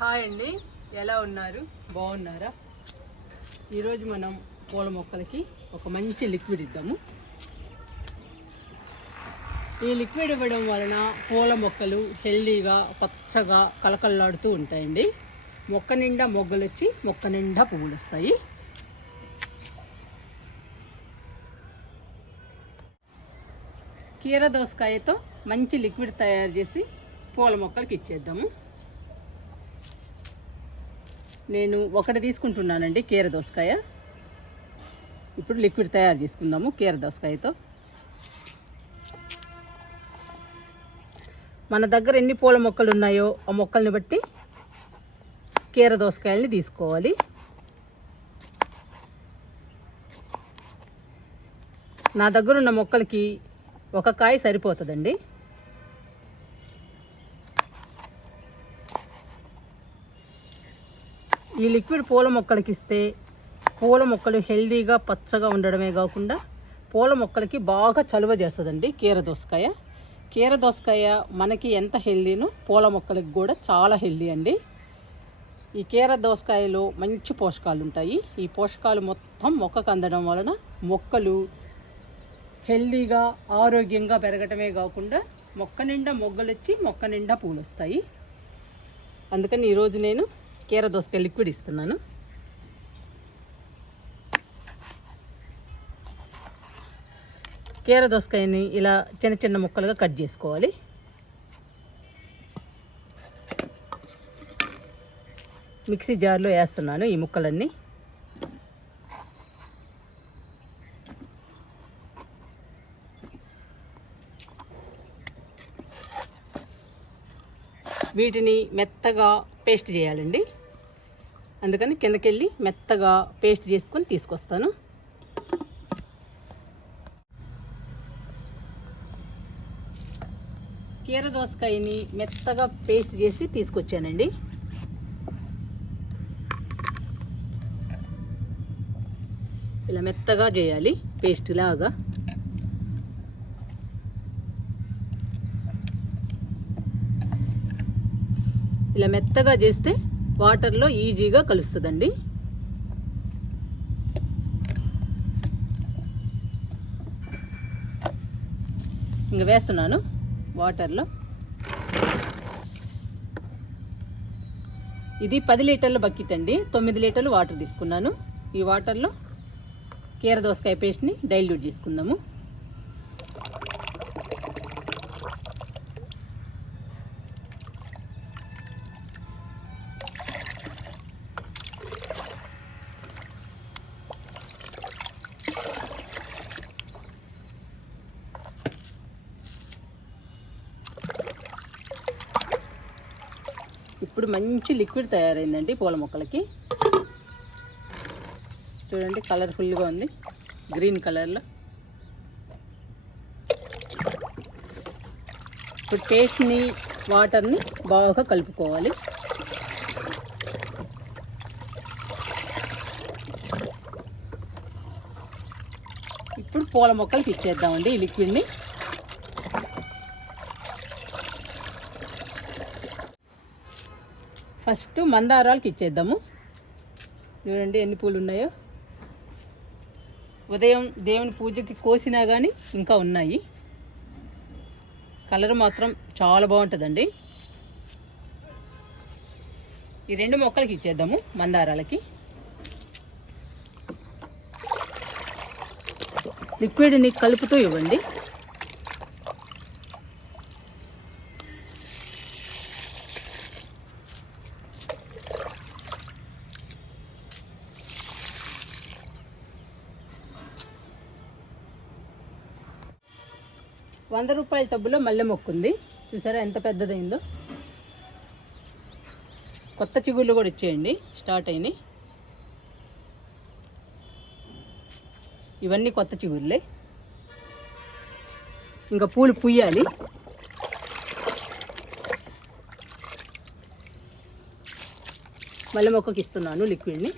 Hi అండి. ఎలా ఉన్నారు? బాగున్నారా? ఈరోజు మనం పూల మొక్కలకి ఒక మంచి లిక్విడ్ ఇద్దాము. ఈ లిక్విడ్ ఇవ్వడం వలన పూల మొక్కలు హెల్దీగా పచ్చగా కలకల్లాడుతూ ఉంటాయండి. మొక్క నిండా మొగ్గలు వచ్చి మొక్క నిండా పువ్వులు వస్తాయి. కీర దోసకాయతో మంచి లిక్విడ్ తయారు చేసి పూల మొక్కలకి ఇచ్చేద్దాము. నేను ఒకటి తీసుకుంటున్నానండి కీర దోసకాయ. ఇప్పుడు లిక్విడ్ తయారు చేసుకుందాము కీర దోసకాయతో. మన దగ్గర ఎన్ని పూల మొక్కలు ఉన్నాయో ఆ మొక్కల్ని బట్టి కీర దోసకాయల్ని తీసుకోవాలి. నా దగ్గర ఉన్న మొక్కలకి ఒక కాయ సరిపోతుందండి. ఈ లిక్విడ్ పూల మొక్కలకి ఇస్తే పూల మొక్కలు హెల్దీగా పచ్చగా ఉండడమే కాకుండా పూల మొక్కలకి బాగా చలువ చేస్తుందండి కీర దోసకాయ. కీర దోసకాయ మనకి ఎంత హెల్దీనో పూల మొక్కలకి కూడా చాలా హెల్దీ అండి. ఈ కీర దోసకాయలో మంచి పోషకాలు ఉంటాయి. ఈ పోషకాలు మొత్తం మొక్కకు అందడం వలన మొక్కలు హెల్దీగా ఆరోగ్యంగా పెరగటమే కాకుండా మొక్క నిండా మొగ్గలు వచ్చి మొక్క నిండా పూలు వస్తాయి అందుకని ఈరోజు నేను కీర దోసకాయ లిక్విడ్ ఇస్తున్నాను. కీర దోసకాయని ఇలా చిన్న చిన్న ముక్కలుగా కట్ చేసుకోవాలి. మిక్సీ జార్లో వేస్తున్నాను ఈ ముక్కలన్నీ. వీటిని మెత్తగా పేస్ట్ చేయాలండి. అందుకని కిందకెళ్ళి మెత్తగా పేస్ట్ చేసుకొని తీసుకొస్తాను. కీర దోసకాయని మెత్తగా పేస్ట్ చేసి తీసుకొచ్చానండి. ఇలా మెత్తగా చేయాలి పేస్ట్ లాగా. ఇలా మెత్తగా చేస్తే వాటర్లో ఈజీగా కలుస్తుందండి. ఇంకా వేస్తున్నాను వాటర్లో. ఇది పది లీటర్ల బకెట్ అండి. తొమ్మిది లీటర్లు వాటర్ తీసుకున్నాను. ఈ వాటర్లో కీర దోసకాయ పేస్ట్ని డైల్యూట్ చేసుకుందాము. ఇప్పుడు మంచి లిక్విడ్ తయారైందండి పూల మొక్కలకి. చూడండి కలర్ఫుల్గా ఉంది. గ్రీన్ కలర్లో. ఇప్పుడు పేస్ట్ని వాటర్ని బాగా కలుపుకోవాలి. ఇప్పుడు పూల మొక్కలకి ఇచ్చేద్దామండి ఈ లిక్విడ్ని. ఫస్ట్ మందారాలకి ఇచ్చేద్దాము. చూడండి ఎన్ని పూలు ఉన్నాయో ఉదయం దేవుని పూజకి కోసినా కానీ ఇంకా ఉన్నాయి. కలర్ మాత్రం చాలా బాగుంటుందండి. ఈ రెండు మొక్కలకి ఇచ్చేద్దాము మందారాలకి. లిక్విడ్ని కలుపుతూ ఇవ్వండి. వంద రూపాయల టబ్బులో మల్లె మొక్క ఉంది. చూసారా ఎంత పెద్దదైందో? కొత్త చిగుళ్ళు కూడా ఇచ్చేయండి. స్టార్ట్ అయినాయి. ఇవన్నీ కొత్త చిగుళ్ళే. ఇంకా పూలు పుయ్యాలి మల్లె మొక్కకి ఇస్తున్నాను లిక్విడ్ని.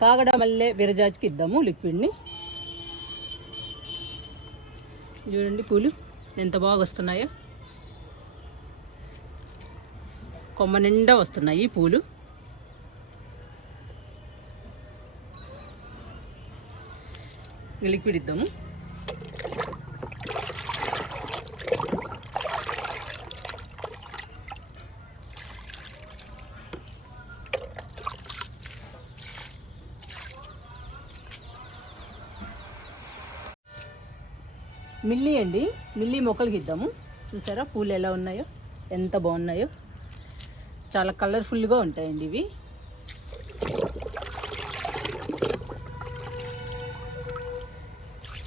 కాగడ మల్లె విరజాజికి ఇద్దాము లిక్విడ్ని చూడండి పూలు ఎంత బాగా వస్తున్నాయో. కొమ్మ నిండా వస్తున్నాయి పూలు. లిక్విడ్ ఇద్దాము. మిల్లీ అండి. మిల్లీ మొక్కలకి ఇద్దాము. చూసారా పూలు ఎలా ఉన్నాయో? ఎంత బాగున్నాయో? చాలా కలర్ఫుల్గా ఉంటాయండి ఇవి.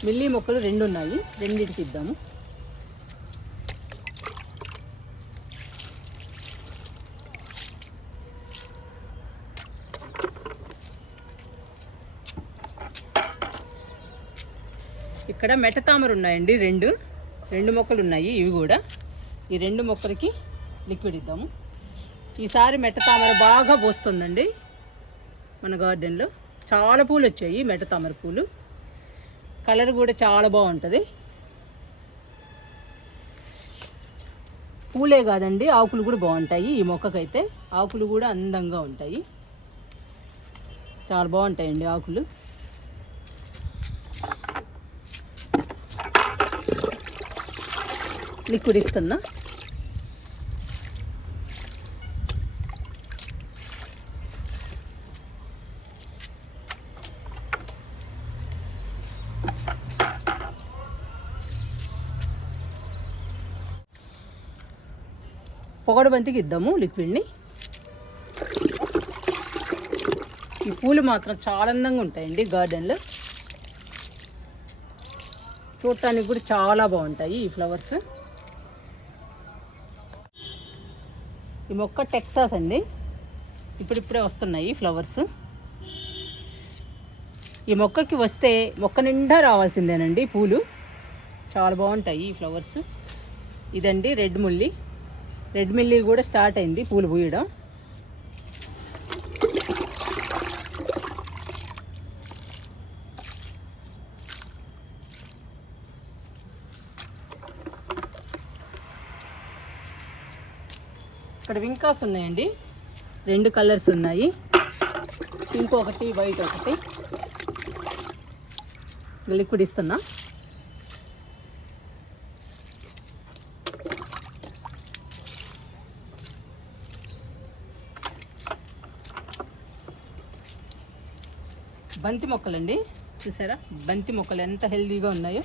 మిల్లీ మొక్కలు రెండు ఉన్నాయి. రెండింటికి ఇద్దాము. ఇక్కడ మెటతామర ఉన్నాయండి రెండు. రెండు మొక్కలు ఉన్నాయి ఇవి కూడా. ఈ రెండు మొక్కలకి లిక్విడ్ ఇద్దాము. ఈసారి మెట్టతామర బాగా పోస్తుందండి మన గార్డెన్లో. చాలా పూలు వచ్చాయి మెట్టతామర పూలు. కలర్ కూడా చాలా బాగుంటుంది. పూలే కాదండి ఆకులు కూడా బాగుంటాయి ఈ మొక్కకైతే. ఆకులు కూడా అందంగా ఉంటాయి. చాలా బాగుంటాయండి ఆకులు. లిక్విడ్ ఇస్తున్నా పొగడబంతికి ఇద్దాము లిక్విడ్ని. ఈ పూలు మాత్రం చాలా అందంగా ఉంటాయండి గార్డెన్లో. చూడటానికి కూడా చాలా బాగుంటాయి ఈ ఫ్లవర్స్. ఈ మొక్క టెక్సాస్ అండి. ఇప్పుడిప్పుడే వస్తున్నాయి ఫ్లవర్స్. ఈ మొక్కకి వస్తే మొక్క నిండా రావాల్సిందేనండి పూలు. చాలా బాగుంటాయి ఈ ఫ్లవర్స్. ఇదండి రెడ్ ముల్లి. రెడ్ మిల్లి కూడా స్టార్ట్ అయింది పూలు పూయడం. ఇక్కడ వింకాస్ ఉన్నాయండి. రెండు కలర్స్ ఉన్నాయి. పింక్ ఒకటి వైట్ ఒకటి. లిక్విడ్ ఇస్తున్నా బంతి మొక్కలండి. చూసారా? బంతి మొక్కలు ఎంత హెల్దీగా ఉన్నాయో.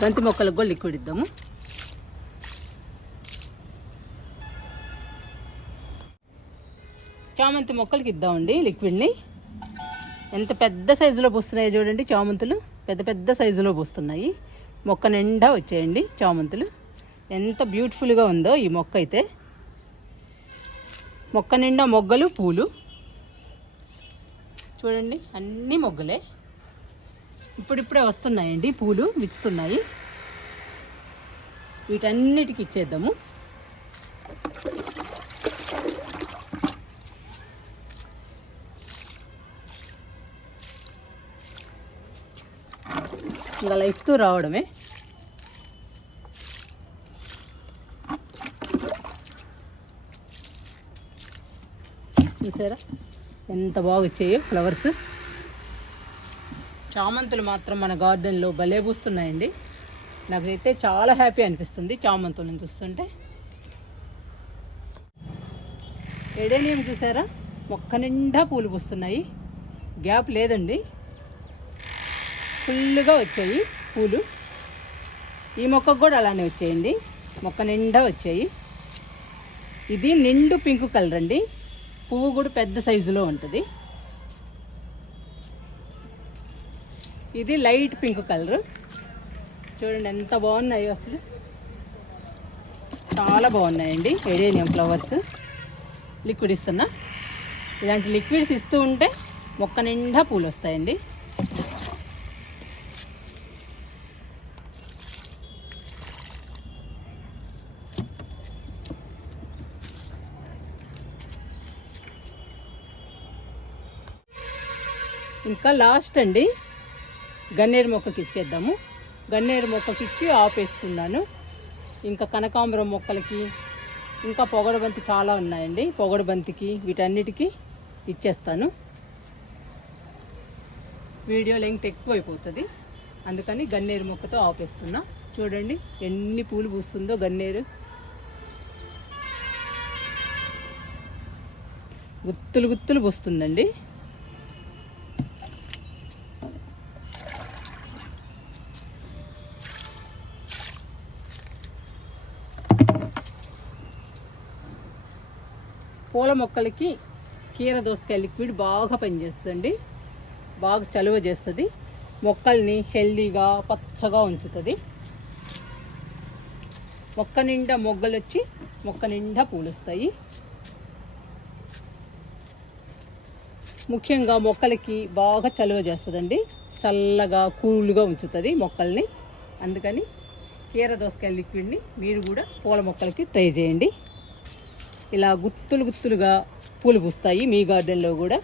బంతి మొక్కలకు కూడా లిక్విడ్ ఇద్దాము. చామంతి మొక్కలకి ఇద్దామండి లిక్విడ్ని ఎంత పెద్ద సైజులో పోస్తున్నాయో చూడండి చామంతులు. పెద్ద పెద్ద సైజులో పోస్తున్నాయి. మొక్క నిండా వచ్చాయండి చామంతులు. ఎంత బ్యూటిఫుల్గా ఉందో ఈ మొక్క అయితే. మొక్క నిండా మొగ్గలు పూలు. చూడండి అన్నీ మొగ్గలే. ఇప్పుడిప్పుడే వస్తున్నాయండి పూలు విచ్చుతున్నాయి. వీటన్నిటికి ఇచ్చేద్దాము. అలా ఇస్తూ రావడమే. చూసారా? ఎంత బాగా వచ్చాయో ఫ్లవర్స్. చామంతులు మాత్రం మన గార్డెన్లో భలే పూస్తున్నాయండి. నాకైతే చాలా హ్యాపీ అనిపిస్తుంది చామంతులను చూస్తుంటే. ఎడేనియం చూసారా? మొక్క నిండా పూలు పూస్తున్నాయి. గ్యాప్ లేదండి. ఫుల్గా వచ్చాయి పూలు. ఈ మొక్కకు కూడా అలానే వచ్చాయండి. మొక్క నిండా వచ్చాయి. ఇది నిండు పింక్ కలర్ అండి. పువ్వు కూడా పెద్ద సైజులో ఉంటుంది. ఇది లైట్ పింక్ కలర్. చూడండి ఎంత బాగున్నాయో అసలు. చాలా బాగున్నాయండి. Adenium flowers. లిక్విడ్ ఇస్తున్నా. ఇలాంటి లిక్విడ్స్ ఇస్తూ ఉంటే మొక్క నిండా పూలు వస్తాయండి. ఇంకా లాస్ట్ అండి. గన్నేరు మొక్కకి ఇచ్చేద్దాము. గన్నేరు మొక్కకి ఇచ్చి ఆపేస్తున్నాను. ఇంకా కనకాంబరం మొక్కలకి ఇంకా పొగడుబంతి చాలా ఉన్నాయండి. పొగడు బంతికి వీటన్నిటికీ ఇచ్చేస్తాను. వీడియో లెంగ్త్ ఎక్కువ అయిపోతుంది అందుకని గన్నేరు మొక్కతో ఆపేస్తున్నా. చూడండి ఎన్ని పూలు పూస్తుందో గన్నేరు. గుత్తులు గుత్తులు పూస్తుందండి. పూల మొక్కలకి కీర దోసకాయ లిక్విడ్ బాగా పనిచేస్తుందండి. బాగా చలువ చేస్తుంది. మొక్కల్ని హెల్దీగా పచ్చగా ఉంచుతుంది. మొక్క నిండా మొగ్గలు వచ్చి మొక్క నిండా పూలు వస్తాయి ముఖ్యంగా మొక్కలకి బాగా చలువ చేస్తుందండి. చల్లగా కూల్గా ఉంచుతుంది మొక్కల్ని. అందుకని కీర దోసకాయ లిక్విడ్ని మీరు కూడా పూల మొక్కలకి ట్రై చేయండి. ఇలా గుత్తులు గుత్తులుగా పూలు పూస్తాయి మీ గార్డెన్లో కూడా.